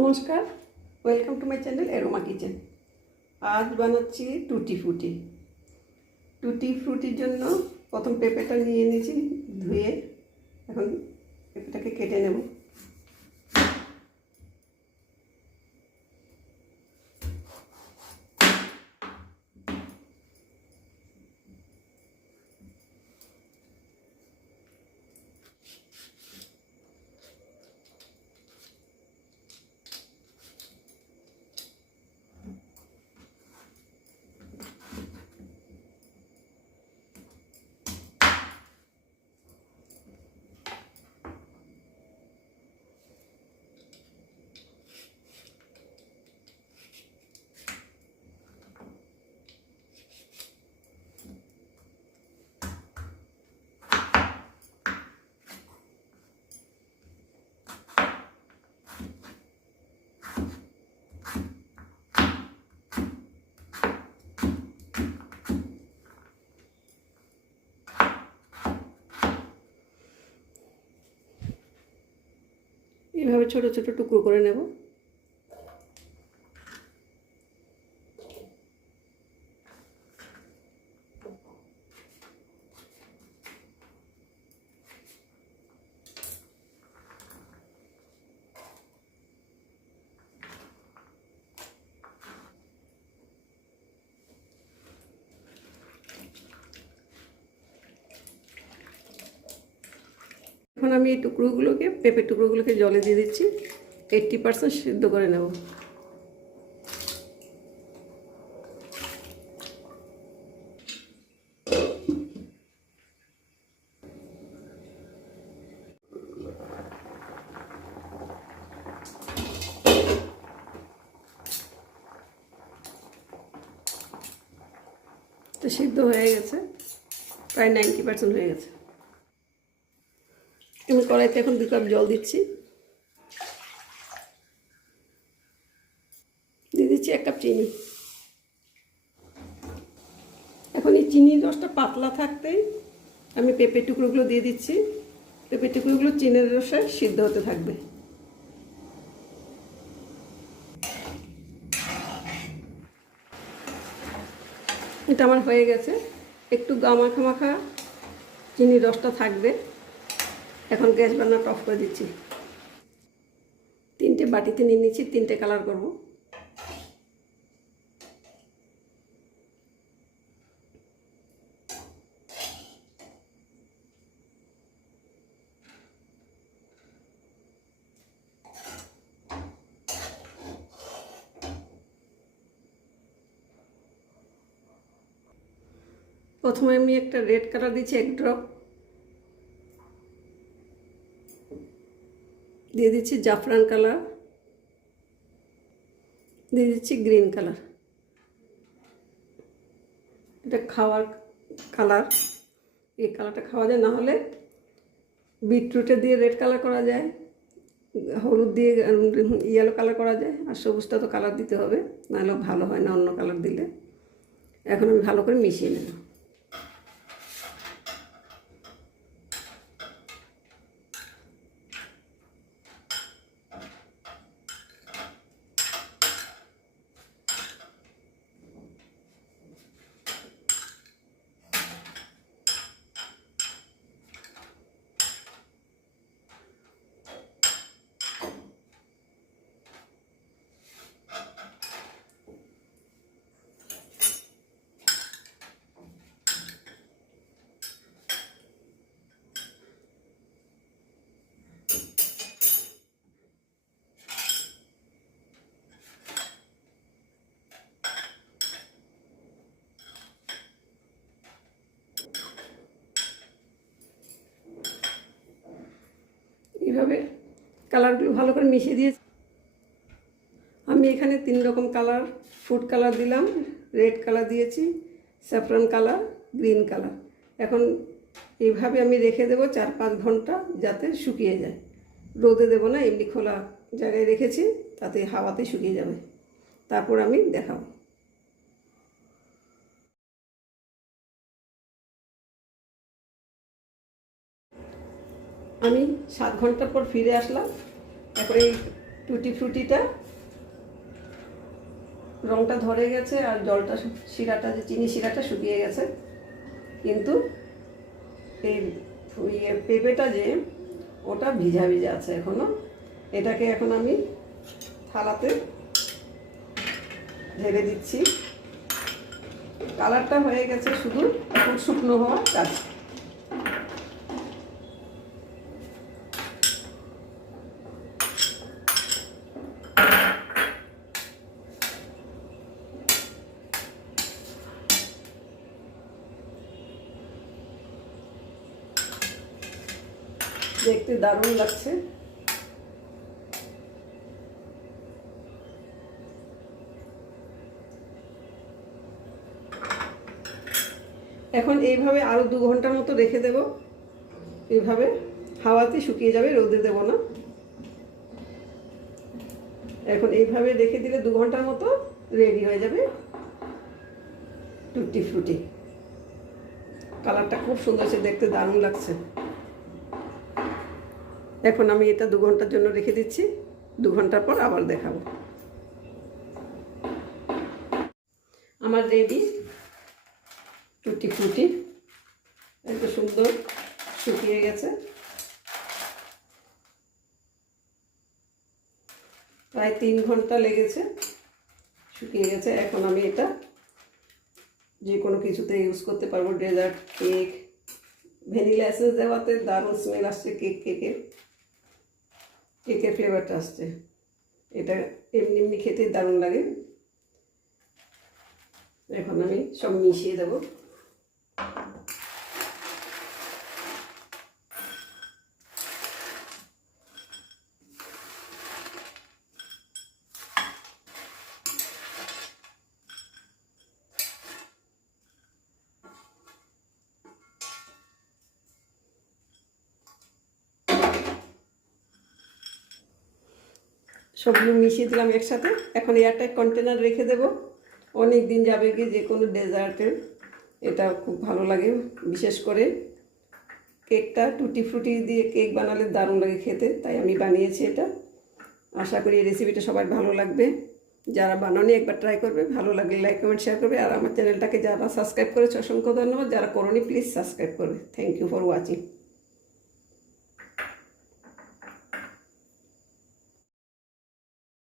নমস্কার, welcome to my channel aroma kitchen. আজ বানাচ্ছি টুটি ফ্রুটি। টুটি ফ্রুটির জন্য প্রথম পেঁপেটা নিয়ে নিয়েছি ধুয়ে। এখন পেঁপেটাকে কেটে নেব। এইভাবে ছোট ছোট টুকরো করে নেব। এখন আমি এই টুকরোগুলোকে পেঁপের টুকরোগুলোকে জলে দিয়ে দিচ্ছি। 80% সিদ্ধ করে নেব। তো সিদ্ধ হয়ে গেছে, প্রায় 90% হয়ে গেছে। আমি কড়াইতে এখন 2 কাপ জল দিচ্ছি। দিয়ে দিচ্ছি 1 কাপ চিনি। এখন এই চিনির রসটা পাতলা থাকতেই আমি পেঁপের টুকরোগুলো দিয়ে দিচ্ছি। পেঁপের টুকরোগুলো চিনির রসে সিদ্ধ হতে থাকবে। এটা আমার হয়ে গেছে। একটু মাখা মাখা চিনির রসটা থাকবে। এখন গ্যাস বার্নারটা অফ করে দিচ্ছি। 3টে বাটিতে নিয়ে নিচ্ছি, 3টে কালার করব। প্রথমে আমি একটা রেড কালার দিচ্ছি, 1 ড্রপ দিয়ে দিচ্ছি। জাফরান কালার দিয়ে দিচ্ছি। গ্রিন কালার, এটা খাওয়ার কালার। এই কালারটা খাওয়া যায়, না হলে বিটরুটে দিয়ে রেড কালার করা যায়, হলুদ দিয়ে ইয়েলো কালার করা যায়। আর সবুজটা তো কালার দিতে হবে, নাহলে ভালো হয় না অন্য কালার দিলে। এখন আমি ভালো করে মিশিয়ে নেব। এইভাবে কালারগুলো ভালো করে মিশিয়ে দিয়েছি। আমি এখানে 3 রকম কালার, ফুড কালার দিলাম, রেড কালার দিয়েছি, স্যাফরন কালার, গ্রিন কালার। এখন এইভাবে আমি রেখে দেবো 4-5 ঘন্টা, যাতে শুকিয়ে যায়। রোদে দেবো না, এমনি খোলা জায়গায় রেখেছি, তাতে হাওয়াতে শুকিয়ে যাবে। তারপর আমি দেখাবো। আমি 7 ঘন্টা পর ফিরে আসলাম। তারপরে এই টুটি ফ্রুটিটা রংটা ধরে গেছে আর জলটা শিরাটা যে চিনি শিরাটা শুকিয়ে গেছে, কিন্তু এই পেঁপেটা যে ওটা ভিজা ভিজা আছে এখনো। এটাকে এখন আমি থালাতে ঢেলে দিচ্ছি। কালারটা হয়ে গেছে, শুধু এখন শুকনো হওয়ার কাজ। দেখতে দারুণ লাগছে। এখন এইভাবে আরও 2 ঘন্টার মতো রেখে দেব। এইভাবে হাওয়াতে শুকিয়ে যাবে, রোদে দেব না। এখন এইভাবে রেখে দিলে 2 ঘন্টার মতো রেডি হয়ে যাবে টুটি ফ্রুটি। কালারটা খুব সুন্দর, সে দেখতে দারুণ লাগছে। এখন আমি এটা 2 ঘন্টার জন্য রেখে দিচ্ছি। 2 ঘন্টার পর আবার দেখাবো। আমার রেডি টুটি ফ্রুটি, এত সুন্দর শুকিয়ে গেছে। প্রায় 3 ঘন্টা লেগেছে, শুকিয়ে গেছে। এখন আমি এটা যে কোনো কিছুতে ইউজ করতে পারবো। ডেজার্ট, কেক, ভ্যানিলা এসেন্স দেওয়াতে দারুণ স্মেল আসছে। কেকের ফ্লেভারটা আসছে। এটা এমনি এমনি খেতে দারুণ লাগে। এখন আমি সব মিশিয়ে দেবো। সবগুলো মিশিয়ে দিলাম একসাথে। এখন এয়ারটাইট কন্টেনার রেখে দেব। অনেক দিন যাবে কি যে কোনো ডেজার্টের এটা খুব ভালো লাগে। বিশেষ করে কেকটা টুটি ফ্রুটি দিয়ে কেক বানালে দারুণ লাগে খেতে, তাই আমি বানিয়েছি এটা। আশা করি এই রেসিপিটা সবার ভালো লাগবে। যারা বানানি একবার ট্রাই করবে, ভালো লাগলে লাইক কমেন্ট শেয়ার করবে। আর আমার চ্যানেলটাকে যারা সাবস্ক্রাইব করেছে অসংখ্য ধন্যবাদ। যারা করোনি প্লিজ সাবস্ক্রাইব করবে। Thank you for watching.